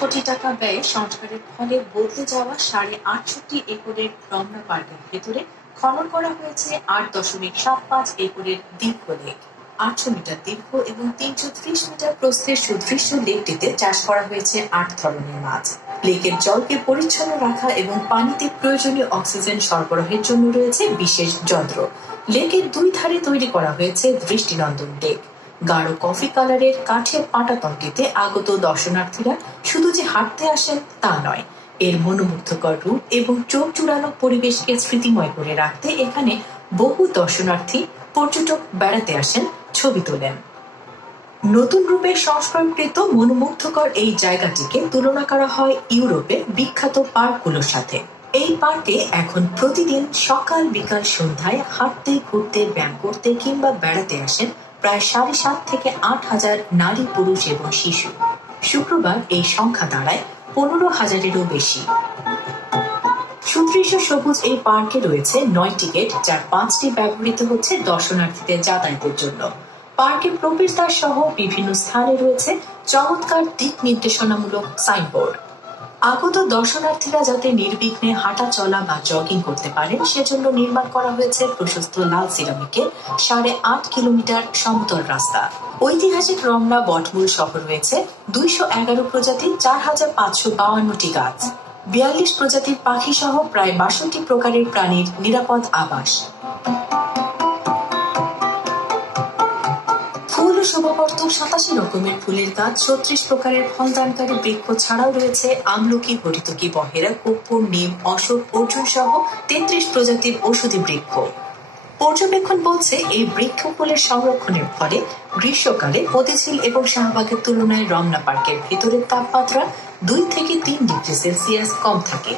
কোটি টাকা ব্যয়ে সংস্কারের ফলে বদলে যাওয়া ৬৮.৫ একরের রমনা পার্কের ভেতরে খনন করা হয়েছে ৮.৭৫ একরের দীর্ঘ লেক। ৮০০ মিটার দীর্ঘ এবং ৩৩০ মিটার প্রস্থের সুদৃশ্য লেকটিতে চাষ করা হয়েছে ৮ ধরনের মাছ। লেকের জলকে পরিচ্ছন্ন রাখা এবং পানিতে প্রয়োজনীয় অক্সিজেন সরবরাহের জন্য রয়েছে বিশেষ যন্ত্র। লেকের দুই ধারে তৈরি করা হয়েছে দৃষ্টিনন্দন ডেক। গাঢ় কফি কালারের কাঠের পাটাতনটিতে আগত দর্শনার্থীরা শুধু যে হাঁটতে আসেন তা নয়, এর মনোমুগ্ধকর রূপ এবং চোখ জুড়ানো পরিবেশকে স্মৃতিময় করে রাখতে এখানে বহু দর্শনার্থী পর্যটক বেড়াতে আসেন, ছবি তোলেন। নতুন রূপে সংস্করণকৃত মনোমুগ্ধকর এই জায়গাটিকে তুলনা করা হয় ইউরোপের বিখ্যাত পার্কগুলোর সাথে। এই পার্কে এখন প্রতিদিন সকাল বিকাল সন্ধ্যায় হাঁটতে, ঘুরতে, ব্যায়াম করতে কিংবা বেড়াতে আসেন প্রায় ৭.৫ থেকে ৮ হাজার নারী, পুরুষ এবং শিশু। শুক্রবার এই সংখ্যা দাঁড়ায় ১৫,০০০-এরও বেশি। সুদৃশ্য সবুজ এই পার্কে রয়েছে ৯টি গেট, যার ৫টি ব্যবহৃত হচ্ছে দর্শনার্থীদের যাতায়াতের জন্য। পার্কের প্রবেশদ্বার সহ বিভিন্ন স্থানে রয়েছে চমৎকার দিক নির্দেশনামূলক সাইনবোর্ড। আগত দর্শনার্থীরা যাতে নির্বিঘ্নে হাঁটা চলা বা জগিং করতে পারেন সেজন্য নির্মাণ করা হয়েছে প্রশস্ত লাল সিরামিকের ৮.৫ কিলোমিটার সমতল রাস্তা। ঐতিহাসিক রমনা বটমূল সহ রয়েছে ২১১ প্রজাতির ৪,৫৫২টি গাছ, ৪২ প্রজাতির পাখি সহ প্রায় ৬২ প্রকারের প্রাণীর নিরাপদ আবাস। ফুল ও শোভাবর্ধক ৮৭ রকমের ফুলের গাছ, ৩৬ প্রকারের ফলদানকারী বৃক্ষ ছাড়াও রয়েছে আমলকি, হরিতকি, বহেরা, কর্পূর, নিম, অশোক, অর্জুন সহ ৩৩ প্রজাতির ঔষধি বৃক্ষ। পর্যবেক্ষণ বলছে এই বৃক্ষ ফুলের সংরক্ষণের ফলে গ্রীষ্মকালে মতিঝিল এবং শাহবাগের তুলনায় রমনা পার্কের ভেতরের তাপমাত্রা ২ থেকে ৩ ডিগ্রি সেলসিয়াস কম থাকে।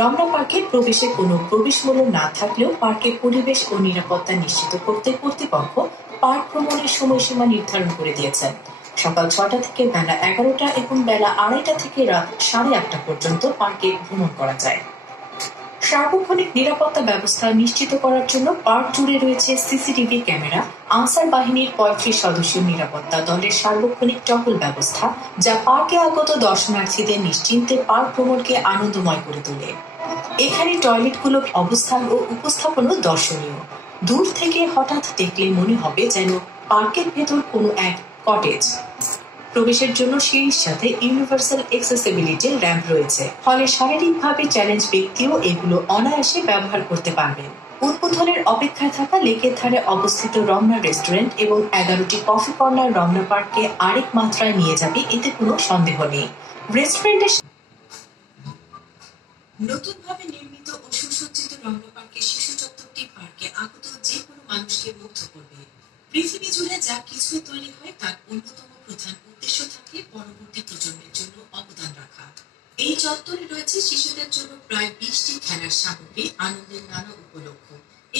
রমনা পার্কের প্রবেশে কোনো প্রবেশ মূল্য না থাকলেও পার্কের পরিবেশ ও নিরাপত্তা নিশ্চিত করতে কর্তৃপক্ষ পার্ক ভ্রমণের সময়সীমা নির্ধারণ করে দিয়েছেন। সকাল ৬টা থেকে বেলা ১১টা এবং বেলা ২:৩০ থেকে রাত ৮:৩০ পর্যন্ত পার্কে ভ্রমণ করা যায়। সার্বক্ষণিক নিরাপত্তা ব্যবস্থা নিশ্চিত করার জন্য পার্ক জুড়ে রয়েছে সিসিটিভি ক্যামেরা, আনসার বাহিনীর ৩৫ সদস্যের নিরাপত্তা দলের সার্বক্ষণিক টহল ব্যবস্থা, যা পার্কে আগত দর্শনার্থীদের নিশ্চিন্তে পার্ক ভ্রমণকে আনন্দময় করে তোলে। এখানে টয়লেটগুলোর অবস্থান ও উপস্থাপনও দর্শনীয়। দূর থেকে হঠাৎ দেখলে মনে হবে যেন পার্কের ভেতর কোনো এক কটেজ। প্রবেশের জন্য সিঁড়ির সাথে ইউনিভার্সাল অ্যাক্সেসিবিলিটি র্যাম্প রয়েছে, ফলে শারীরিকভাবে চ্যালেঞ্জ ব্যক্তিও এগুলো অনায়াসে ব্যবহার করতে পারবেন। উদ্বোধনের অপেক্ষায় থাকা লেকের ধারে অবস্থিত রমনা রেস্টুরেন্ট এবং ১১টি কফি কর্নার রমনা পার্ককে আরেক মাত্রায় নিয়ে যাবে, এতে কোনো সন্দেহ নেই। রেস্টুরেন্টের নতুনভাবে নির্মিত ও সুসজ্জিত রমনা পার্কের শিশু চত্বরটি পার্কে আগত যে কোনো মানুষকে মুগ্ধ করবে। পৃথিবী জুড়ে যা কিছুই তৈরি হয় তার অন্যতম প্রধান উদ্দেশ্য থাকে পরবর্তী প্রজন্মের জন্য অবদান রাখা। এই চত্বরে রয়েছে শিশুদের জন্য প্রায় ২০টি খেলার সামগ্রী, আনন্দের নানা উপলক্ষ।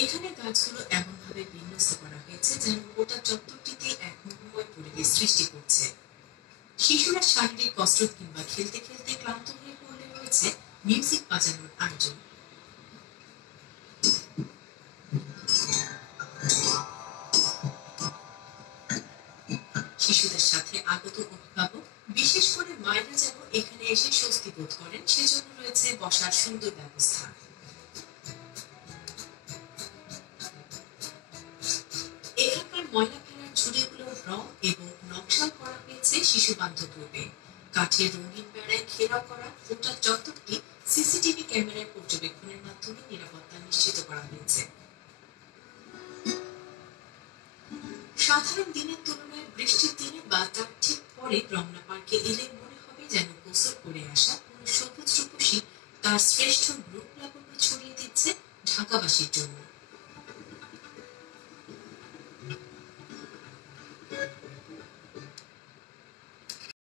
এখানে গাছগুলো এমনভাবে বিন্যস্ত করা হয়েছে যেন গোটা চত্বরটিতে এক মনোময় পরিবেশ সৃষ্টি করছে। শিশুরা শারীরিক কসরত কিংবা খেলতে খেলতে ক্লান্ত হয়ে পড়লে রয়েছে মিউজিক বাজানোর আয়োজন। শিশুদের সাথে আগত অভিভাবক, বিশেষ করে মায়েরা যেন এখানে এসে স্বস্তি বোধ করেন সেজন্য রয়েছে বসার সুন্দর ব্যবস্থা। এখানকার ময়লা ফেলার ঝুড়িগুলোর রং এবং নকশা করা হয়েছে শিশু বান্ধব রূপে। কাঠের রঙিন বেড়ায় ঘেরাও করা গোটা চত্বরটি সিসিটিভি ক্যামেরায় পর্যবেক্ষণের মাধ্যমে নিরাপত্তা নিশ্চিত করা হয়েছে। সাধারণ দিনের তুলনায় বৃষ্টির দিনে বা তার ঠিক পরে রমনা পার্কে এলে মনে হবে যেন গোসল করে আসা কোনো সবুজ রূপসী তার শ্রেষ্ঠ রূপ লাবণ্য ছড়িয়ে দিচ্ছে ঢাকাবাসীর জন্য।